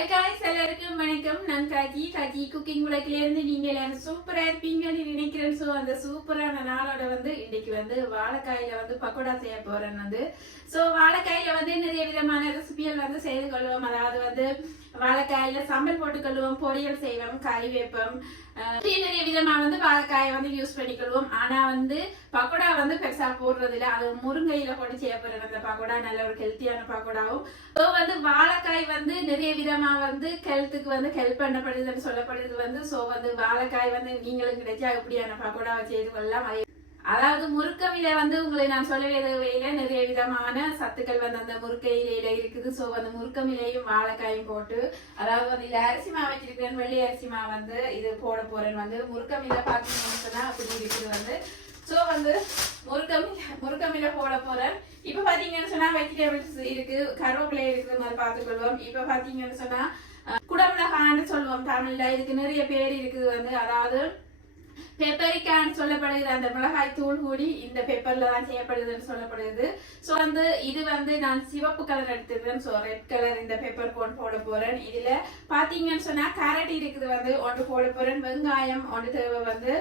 Hi guys எல்லாருக்கும் வணக்கம். நான் காஜி காஜி குக்கிங் உலகிலேருந்து இருந்து எல்லாரும் சூப்பராக இருப்பீங்கன்னு நினைக்கிறேன். ஸோ அந்த சூப்பரான நாளோட வந்து இன்னைக்கு வந்து வாழைக்காயில வந்து பக்கோடா செய்ய போகிறேன் வந்து. ஸோ வாழைக்காயில வந்து நிறைய விதமான ரெசிபிகள் வந்து செய்து கொள்வோம். அதாவது வந்து வாழைக்காயில சம்பல் போட்டுக்கொள்வோம் பொரியல் செய்வோம் கறி வைப்போம் நிறைய விதமா வந்து வாழைக்காயை வந்து யூஸ் பண்ணிக்கொள்வோம் ஆனா வந்து பக்கோடா வந்து பெருசா போடுறது இல்ல அது முருங்கையில போட்டு செய்ய போறேன். அந்த பக்கோடா நல்ல ஒரு ஹெல்த்தியான பக்கோடாவும். ஸோ வந்து வாழைக்காய் வந்து நிறைய விதமா வந்து ஹெல்த்துக்கு வந்து ஹெல்ப் பண்ணப்படுதுன்னு சொல்லப்படுது வந்து. ஸோ வந்து வாழைக்காய் வந்து நீங்களும் கிடைச்சா எப்படியான பக்கோடாவை செய்து கொள்ளலாம் அதாவது முறுக்கமில வந்து உங்களை நான் சொல்ல தேவையில்ல நிறைய விதமான சத்துக்கள் வந்து அந்த முறுக்கை இலையில இருக்குது. ஸோ அந்த முறுக்கமிலையும் வாழைக்காயும் போட்டு அதாவது வந்து இதுல அரிசி மாவு வச்சிருக்கிறேன் வெள்ளி அரிசி மாவு வந்து இது போட போறேன் வந்து. முறுக்கமில பார்த்தீங்கன்னு சொன்னா அப்படி இருக்குது வந்து. ஸோ வந்து முறுக்கமில முறுக்கமில போட போறேன். இப்போ பாத்தீங்கன்னு சொன்னா வெஜிடபிள்ஸ் இருக்கு கருவேப்பிலை இருக்குது மாதிரி பார்த்துக்கொள்வோம். இப்போ பாத்தீங்கன்னு சொன்னா குடமிளகான்னு சொல்லுவோம் தமிழ்ல. இதுக்கு நிறைய பேர் இருக்குது வந்து. அதாவது அமெரிக்கான்னு சொல்லப்படுகிற அந்த மிளகாய் தூள் கூடி இந்த பெப்பர்ல தான் செய்யப்படுதுன்னு சொல்லப்படுது. ஸோ வந்து இது வந்து நான் சிவப்பு கலர் எடுத்துக்கிறேன் ஸோ ரெட் கலர் இந்த பெப்பர் கோன் போட போறேன். இதுல பாத்தீங்கன்னு சொன்னா கேரட் இருக்குது வந்து. ஒன்று போட போறேன். வெங்காயம் ஒன்று தேவை வந்து.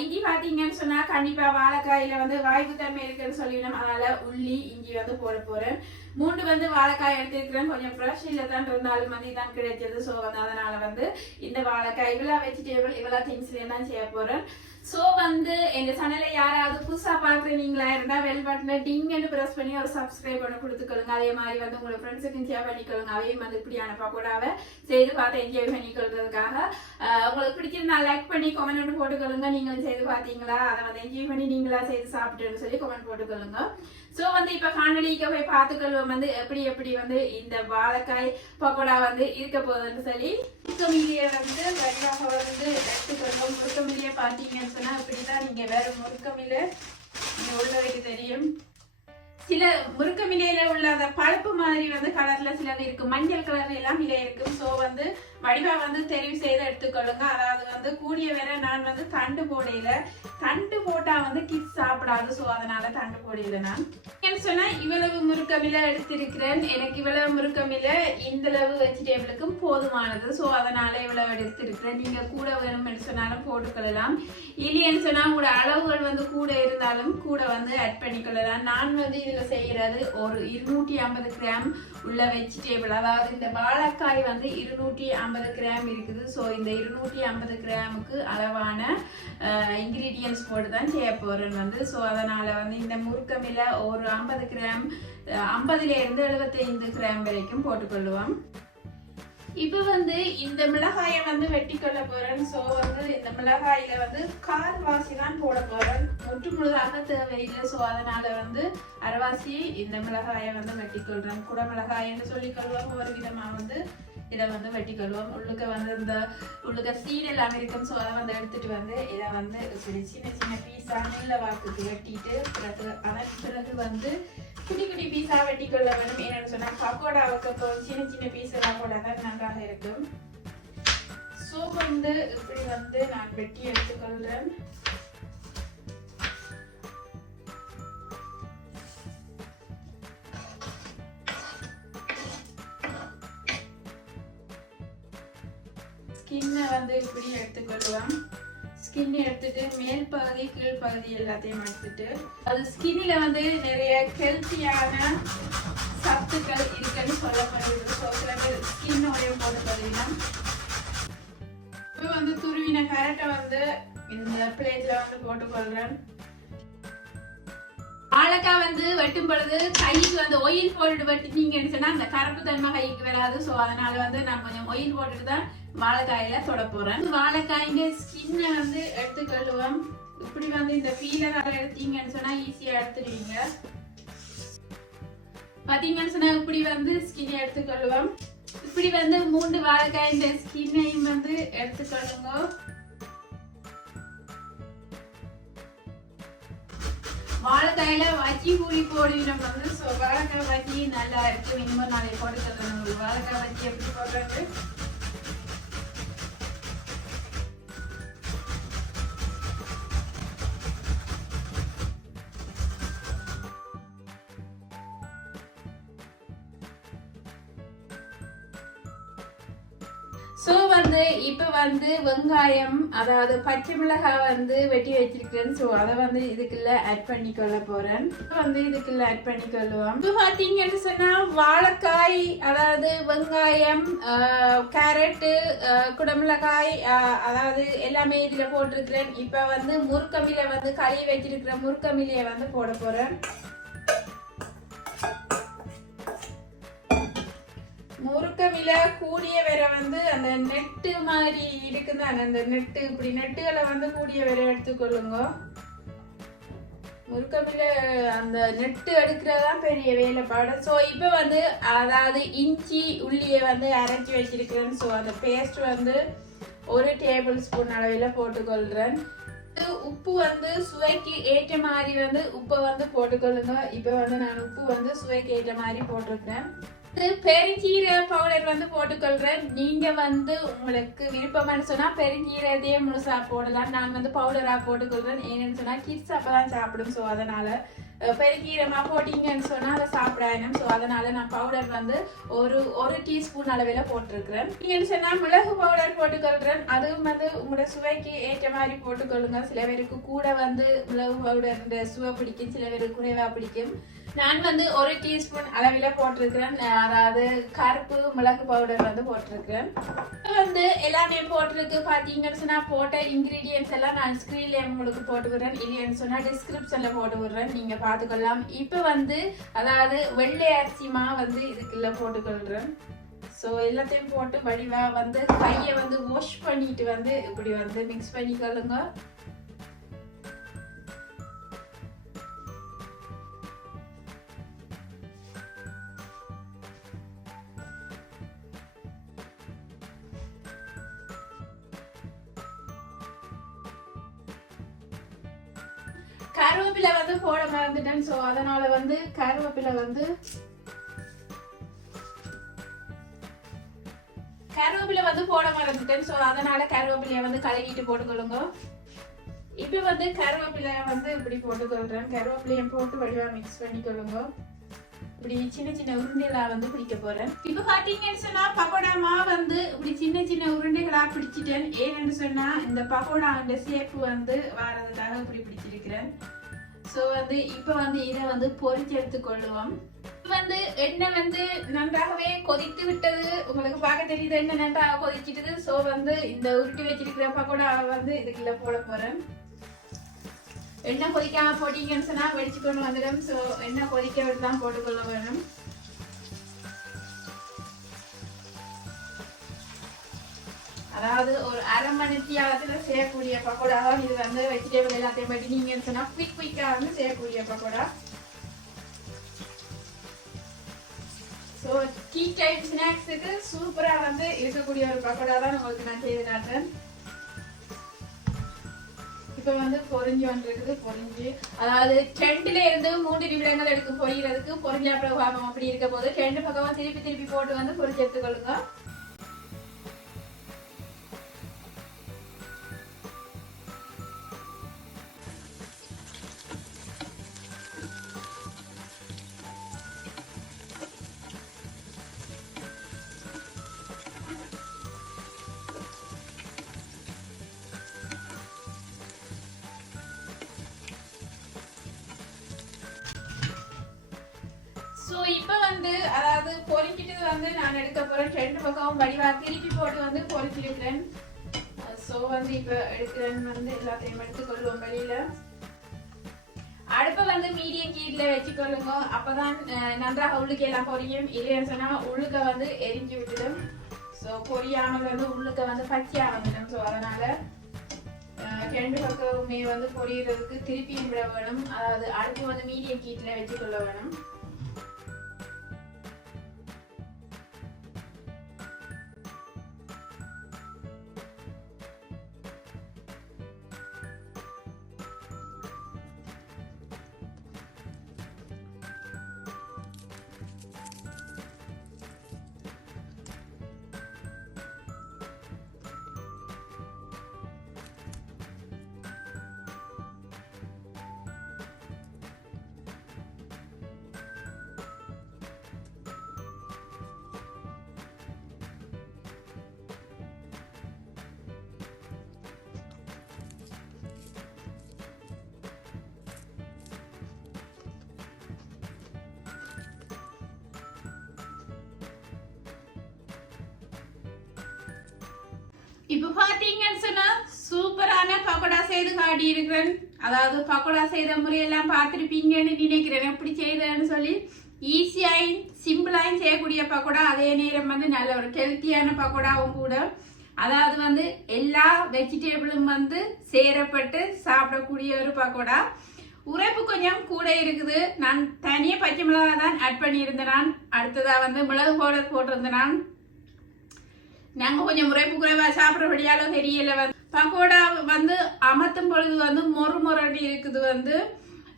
இஞ்சி பாத்தீங்கன்னு சொன்னா கண்டிப்பா வாழைக்காயில வந்து வாய்ப்பு தன்மை இருக்குன்னு சொல்லிடணும். அதனால உள்ளி இஞ்சி வந்து போட போறேன். மூன்று வந்து வாழைக்காய் எடுத்துருக்கிறேன். கொஞ்சம் ஃப்ரெஷ் இல்லை தான் இருந்தாலும் வந்து தான் கிடைச்சது ஸோ வந்து அதனால வந்து இந்த வாழைக்காய் இவ்வளோ வெஜிடேபிள் இவ்வளோ திங்ஸ்லேயே தான் செய்ய போறேன். ஸோ வந்து எங்க சேனலை யாராவது புதுசா பாக்குறீங்களா இருந்தா வெல் பட்டனை டிங்னு பிரஸ் பண்ணி ஒரு சப்ஸ்கிரைப் பண்ண கொடுத்துக்கொள்ளுங்க அதே மாதிரி வந்து உங்களோட ஃப்ரெண்ட்ஸுக்கும் என்ஜாய் பண்ணிக்கொள்ளுங்க அவையும் வந்து இப்படியான பக்கோடாவை செய்து பார்த்து என்ஜாய் பண்ணிக்கொள்றதுக்காக ஆஹ் உங்களுக்கு பிடிச்சிருந்தா லைக் பண்ணி கமெண்ட் ஒன்று போட்டுக்கொள்ளுங்க. நீங்களும் செய்து பார்த்தீங்களா? அதை வந்து என்ஜாய் பண்ணி நீங்களா செய்து சாப்பிட்டுன்னு சொல்லி கமெண்ட் போட்டுக்கொள்ளுங்க. ஸோ வந்து இப்போ காணொலிக்கு போய் பார்த்துக்கொள்வோம். வந்து எப்படி எப்படி வந்து இந்த வாழைக்காய் பக்கோடா வந்து இருக்க போகுதுன்னு சொல்லி முருக்கமில்லியை வந்து வெள்ளாக வந்து கற்றுக்கணும் முருக்கமில்லியை பார்த்தீங்கன்னு சொன்னால் இப்படிதான் நீங்கள் வேற முருக்கமில்ல நீங்கள் உள்ளவைக்கு தெரியும். சில முருக்கமிலையில உள்ள அந்த பழுப்பு மாதிரி வந்து கலர்ல சிலது இருக்கு. மஞ்சள் கலர்ல எல்லாம் இலை இருக்கும் ஸோ வந்து வடிவா வந்து தெரிவு செய்து எடுத்துக்கொள்ளுங்க. அதாவது வந்து கூடிய வரை நான் வந்து தண்டு போடையில தண்டு போட்டா வந்து கிட்ஸ் சாப்பிடாது ஸோ அதனால தண்டு போடையில நான். ஏன்னு சொன்னா இவ்வளவு முருக்கமில எடுத்திருக்கிறேன். எனக்கு இவ்வளவு முருக்கமில இந்த அளவு வெஜிடேபிளுக்கும் போதுமானது. ஸோ அதனால இவ்வளவு எடுத்திருக்கிறேன். நீங்க கூட வேணும்னு சொன்னாலும் போட்டுக்கொள்ளலாம். இல்லைன்னு சொன்னா உங்களோட அளவுகள் வந்து கூட இருந்தாலும் கூட வந்து ஆட் பண்ணிக்கொள்ளலாம். நான் வந்து இதுல செய்யறது ஒரு இருநூற்றி ஐம்பது கிராம் உள்ள வெஜிடேபிள் அதாவது இந்த வாழைக்காய் வந்து இருநூற்றி ஐம்பது கிராம் இருக்குது. ஸோ இந்த இருநூற்றி ஐம்பது கிராமுக்கு அளவான இன்கிரீடியன்ஸ் யூஸ் போட்டு தான் செய்ய போகிறேன் வந்து. ஸோ அதனால் வந்து இந்த முறுக்கமில ஒரு ஐம்பது கிராம் ஐம்பதுலேருந்து எழுபத்தைந்து கிராம் வரைக்கும் போட்டுக்கொள்ளுவோம். இப்போ வந்து இந்த மிளகாயை வந்து வெட்டி கொள்ள போறேன். ஸோ வந்து இந்த மிளகாயில் வந்து கால் வாசி தான் போட போகிறேன் முற்று முழுதாக தேவையில்லை. ஸோ அதனால் வந்து அரைவாசி இந்த மிளகாயை வந்து வெட்டி கொள்றேன் குட மிளகாய்னு சொல்லி கொள்வோம் ஒரு விதமாக வந்து இதை வந்து வெட்டி கொள்வோம் உள்ளுக்க வந்து இந்த உள்ளுக்க சீன் எல்லாம் இருக்கும். ஸோ அதை வந்து எடுத்துட்டு வந்து இதை வந்து இப்படி சின்ன சின்ன பீஸா நீல வாக்குக்கு வெட்டிட்டு பிறகு அதன் பிறகு வந்து குட்டி குட்டி பீஸா வெட்டி கொள்ள வேண்டும். என்னன்னு சொன்னா பக்கோடாவுக்கு இப்போ சின்ன சின்ன பீஸ் எல்லாம் போட்டால் தான் நன்றாக இருக்கும். ஸோ வந்து இப்படி வந்து நான் வெட்டி எடுத்துக்கொள்றேன் வந்து இப்படி எடுத்துக்கொள்வோம் ஸ்கின் எடுத்துட்டு மேல் பகுதி கீழ் பகுதி எல்லாத்தையும் எடுத்துட்டு அது ஸ்கின்ல வந்து நிறைய ஹெல்த்தியான சத்துக்கள் இருக்குன்னு சொல்லப்படுது ஸோ சில பேர் ஸ்கின் உடையும் போட்டு பார்த்தீங்கன்னா இப்போ வந்து துருவின கேரட்டை வந்து இந்த பிளேட்ல வந்து போட்டுக்கொள்றேன். வாழைக்காய் வந்து வெட்டும் பொழுது கைக்கு வந்து ஒயில் போட்டுட்டு வெட்டினீங்கன்னு சொன்னா அந்த கருப்பு தன்மை கைக்கு வராது. ஸோ அதனால வந்து நான் கொஞ்சம் ஒயில் போட்டுட்டு தான் வாழைக்காயில தொட போறேன். வாழைக்காய்ங்க ஸ்கின்னை வந்து எடுத்துக்கொள்ளுவோம். இப்படி வந்து இந்த ஃபீலர் எடுத்தீங்கன்னு சொன்னா ஈஸியா எடுத்துடுவீங்க. பாத்தீங்கன்னு சொன்னா இப்படி வந்து ஸ்கின் எடுத்துக்கொள்ளுவோம். இப்படி வந்து மூன்று வாழைக்காய் இந்த ஸ்கின்னையும் வந்து எடுத்துக்கொள்ளுங்க. வாழைக்காயில வச்சி பூரி போடுவோம் வந்து ஸோ வாழைக்காய் வச்சி நல்லா இருக்கு இனிமேல் நாளை போட்டுக்கிறது வாழைக்காய் வச்சி எப்படி போடுறது ஸோ வந்து இப்போ வந்து வெங்காயம் அதாவது பச்சை மிளகாய் வந்து வெட்டி வச்சிருக்கேன் ஸோ அதை வந்து இதுக்குள்ள ஆட் பண்ணிக்கொள்ள போறேன். இப்போ வந்து இதுக்குள்ள ஆட் பண்ணிக்கொள்ளுவோம். இப்போ பார்த்தீங்கன்னு சொன்னா வாழைக்காய் அதாவது வெங்காயம் கேரட்டு குடமிளகாய் அதாவது எல்லாமே இதுல போட்டிருக்கிறேன். இப்போ வந்து முறுக்கமில வந்து கழுவி வச்சிருக்கிற முறுக்கமிலையை வந்து போட போறேன். முறுக்கமில கூடிய வரை வந்து அந்த நெட்டு மாதிரி இருக்குதாங்க அந்த நெட்டு இப்படி நெட்டுகளை வந்து கூடிய வரை எடுத்துக்கொள்ளுங்க முறுக்கமில அந்த நெட்டு எடுக்கிறதான் பெரிய வேலைப்பாடு ஸோ இப்போ வந்து அதாவது இஞ்சி உள்ளியை வந்து அரைச்சி வச்சிருக்கிறேன். ஸோ அந்த பேஸ்ட் வந்து ஒரு டேபிள் ஸ்பூன் அளவில் போட்டுக்கொள்கிறேன் உப்பு வந்து சுவைக்கு ஏற்ற மாதிரி வந்து உப்பை வந்து போட்டுக்கொள்ளுங்க. இப்போ வந்து நான் உப்பு வந்து சுவைக்கு ஏற்ற மாதிரி போட்டிருக்கேன். இது பவுடர் வந்து போட்டுக்கொள்றேன். நீங்க வந்து உங்களுக்கு விருப்பம்னு சொன்னா பெருங்கீரையே முழுசா போடலாம். நான் வந்து பவுடரா போட்டுக்கொள்றேன். ஏன்னு சொன்னா கிட்ஸ் அப்பதான் சாப்பிடும். ஸோ அதனால பெருங்கீரமா போட்டீங்கன்னு சொன்னா அதை சாப்பிடணும் ஸோ அதனால நான் பவுடர் வந்து ஒரு ஒரு டீஸ்பூன் அளவில் போட்டிருக்கிறேன். நீங்கன்னு சொன்னா மிளகு பவுடர் போட்டுக்கொள்றேன். அதுவும் வந்து உங்களோட சுவைக்கு ஏற்ற மாதிரி போட்டுக்கொள்ளுங்க. சில பேருக்கு கூட வந்து மிளகு பவுடர் சுவை பிடிக்கும். சில பேருக்கு குறைவா பிடிக்கும். நான் வந்து ஒரு டீஸ்பூன் அளவில் போட்டிருக்கிறேன். அதாவது கருப்பு மிளகு பவுடர் வந்து போட்டிருக்கிறேன். வந்து எல்லாமே போட்டிருக்கு. பார்த்தீங்கன்னு சொன்னால் போட்ட இன்க்ரீடியன்ஸ் எல்லாம் நான் ஸ்க்ரீன்ல உங்களுக்கு போட்டு விடுறேன். இல்லைன்னு சொன்னால் டிஸ்கிரிப்ஷனில் போட்டு விடுறேன். நீங்கள் பார்த்துக்கொள்ளலாம். இப்போ வந்து அதாவது வெள்ளை அரிசிமா வந்து இதுக்குள்ள போட்டுக்கொள்கிறேன் ஸோ எல்லாத்தையும் போட்டு வடிவாக வந்து கையை வந்து வாஷ் பண்ணிட்டு வந்து இப்படி வந்து மிக்ஸ் பண்ணிக்கொள்ளுங்க. கருவேப்பிலை வந்து போட மறந்துட்டேன். ஸோ அதனால வந்து கருவேப்பிலை வந்து கருவேப்பிலை வந்து போட மறந்துட்டேன். ஸோ அதனால கருவேப்பிலையை வந்து கழுவிட்டு போட்டுக்கொள்ளுங்க. இப்போ வந்து கருவேப்பிலை வந்து இப்படி போட்டுக்கொள்றேன். கருவேப்பிலையும் போட்டு வடிவாக மிக்ஸ் பண்ணிக்கொள்ளுங்க. இப்படி சின்ன சின்ன உருண்டைகளா வந்து பிடிக்க போறேன். இப்போ பாத்தீங்கன்னு சொன்னா பக்கோடா மாவு வந்து இப்படி சின்ன சின்ன உருண்டைகளா பிடிச்சிட்டேன். ஏன்னு சொன்னா இந்த பக்கோடா அந்த சேப்பு வந்து வாரதுக்காக இப்படி பிடிச்சிருக்கிறேன். ஸோ வந்து இப்போ வந்து இதை வந்து பொறிச்சு எடுத்துக்கொள்ளுவோம் இது வந்து எண்ணெய் வந்து நன்றாகவே கொதித்து விட்டது. உங்களுக்கு பார்க்க தெரியுது எண்ணெய் நன்றாக கொதிச்சிட்டது. ஸோ வந்து இந்த உருட்டி வச்சிருக்கிற பக்கோடா வந்து இதுக்குள்ள போட போறேன். எண்ணெய் கொதிக்காம போட்டீங்கன்னு சொன்னா வெடிச்சு கொண்டு வந்துடும் ஸோ எண்ணெய் கொதிக்க விட்டு தான் போட்டுக்கொள்ள வேணும் அதாவது ஒரு அரை மணி தியாகத்தில் செய்யக்கூடிய பக்கோடா தான் இது வந்து வெஜிடபிள் எல்லாத்தையும் பற்றி நீங்கன்னு சொன்னா குயிக் குயிக்காக வந்து செய்யக்கூடிய பக்கோடா ஸோ டீ டைம் ஸ்நாக்ஸுக்கு சூப்பராக வந்து இருக்கக்கூடிய ஒரு பக்கோடா தான் உங்களுக்கு நான் செய்து காட்டுறேன் இப்போ வந்து பொறிஞ்சு வந்துருக்குது பொறிஞ்சு. அதாவது டென்ட்ல இருந்து மூன்று நிமிடங்கள் எடுக்கும் பொரியறதுக்கு பொரிஞ்ச பிரபாவம் அப்படி இருக்க போது டென்ட் பக்கமா திருப்பி திருப்பி போட்டு வந்து பொறிச்சு எடுத்துக்கொள்ளுங்க. ஸோ இப்போ வந்து அதாவது பொரிக்கிட்டு வந்து நான் எடுக்க போறேன். ரெண்டு பக்கமும் வடிவா திருப்பி போட்டு வந்து பொறுக்கிருக்கிறேன் ஸோ வந்து இப்போ எடுக்கிறேன். வந்து எல்லாத்தையும் எடுத்துக்கொள்வோம் வெளியில். அடுப்பை வந்து மீடியம் கீட்ல வச்சுக்கொள்ளுங்க. அப்பதான் நன்றாக உள்ளுக்கு எல்லாம் பொரியும். இல்லைன்னு சொன்னா உள்ளுக்க வந்து எரிஞ்சு விட்டுடும். ஸோ பொரியாமல் வந்து உள்ளுக்க வந்து பச்சையாக வந்துடும். ஸோ அதனால ரெண்டு பக்கமுமே வந்து பொரியறதுக்கு திருப்பியும் விட வேணும். அதாவது அடுப்பு வந்து மீடியம் கீட்டில் வச்சுக்கொள்ள வேணும். இப்ப பாத்தீங்கன்னு சொன்னா சூப்பரான பக்கோடா செய்து காட்டி இருக்கிறேன் அதாவது பக்கோடா செய்த முறையெல்லாம் பார்த்துருப்பீங்கன்னு நினைக்கிறேன். எப்படி செய்தேன்னு சொல்லி ஈஸியாயும் சிம்பிளாயும் செய்யக்கூடிய பக்கோடா அதே நேரம் வந்து நல்ல ஒரு ஹெல்த்தியான பக்கோடாவும் கூட. அதாவது வந்து எல்லா வெஜிடேபிளும் வந்து சேரப்பட்டு சாப்பிடக்கூடிய ஒரு பக்கோடா. உரைப்பு கொஞ்சம் கூட இருக்குது. நான் தனியாக பச்சை மிளகா தான் ஆட் பண்ணியிருந்தேன். நான் வந்து மிளகு பவுடர் போட்டிருந்தேன். நாங்கள் கொஞ்சம் முறைப்பு குறைவா சாப்பிட்றபடியாலோ தெரியல வந்து பக்கோடா வந்து அமர்த்தும் பொழுது வந்து மொறு மொரடி இருக்குது வந்து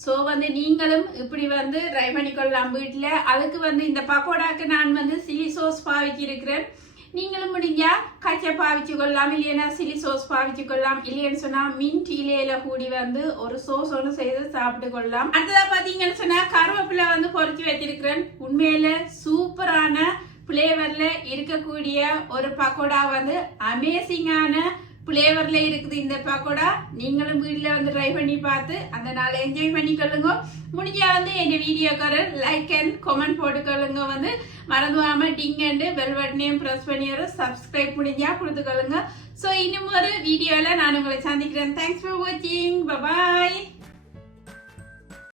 ஸோ வந்து நீங்களும் இப்படி வந்து ட்ரை பண்ணிக்கொள்ளலாம் வீட்டில் அதுக்கு வந்து இந்த பக்கோடாக்கு நான் வந்து சில்லி சோஸ் பாவிச்சு இருக்கிறேன் நீங்களும் முடிஞ்சா கச்சை பாவிச்சு கொள்ளலாம் இல்லைன்னா சில்லி சோஸ் பாவிச்சு கொள்ளலாம் இல்லைன்னு சொன்னா மின்ட் இலையில கூடி வந்து ஒரு சோஸ் ஒன்று செய்து சாப்பிட்டு கொள்ளலாம் அடுத்ததா பாத்தீங்கன்னு சொன்னா கருவேப்பிலை வந்து பொறிச்சு வச்சிருக்கிறேன் உண்மையில சூப்பரான ஃப்ளேவர்ல இருக்கக்கூடிய ஒரு பக்கோடா வந்து அமேசிங்கான ஃப்ளேவரில் இருக்குது இந்த பக்கோடா. நீங்களும் வீட்டில் வந்து ட்ரை பண்ணி பார்த்து அந்த நாளை என்ஜாய் பண்ணிக்கொள்ளுங்க முடிஞ்சா வந்து எங்கள் வீடியோக்கார லைக் அண்ட் கமெண்ட் போட்டுக்கொள்ளுங்க வந்து மறந்துவாம டிங் அண்ட் பெல் பட்டனையும் ப்ரெஸ் பண்ணி ஒரு சப்ஸ்கிரைப் முடிஞ்சால் கொடுத்துக்கொள்ளுங்க ஸோ இன்னும் ஒரு வீடியோவில் நான் உங்களை சந்திக்கிறேன். தேங்க்ஸ் ஃபார் வாட்சிங் பபாய்